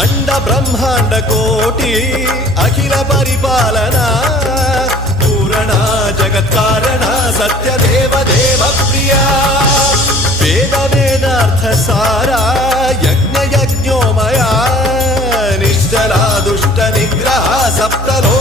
अंड ब्रह्मांड कोटि अखिल परिपालना पूरणा जगत्कारणा सत्यदेव देव प्रिया वेद वेदार्थ सारा यज्ञ यज्ञोमया निश्चला दुष्ट निग्रह सप्तलो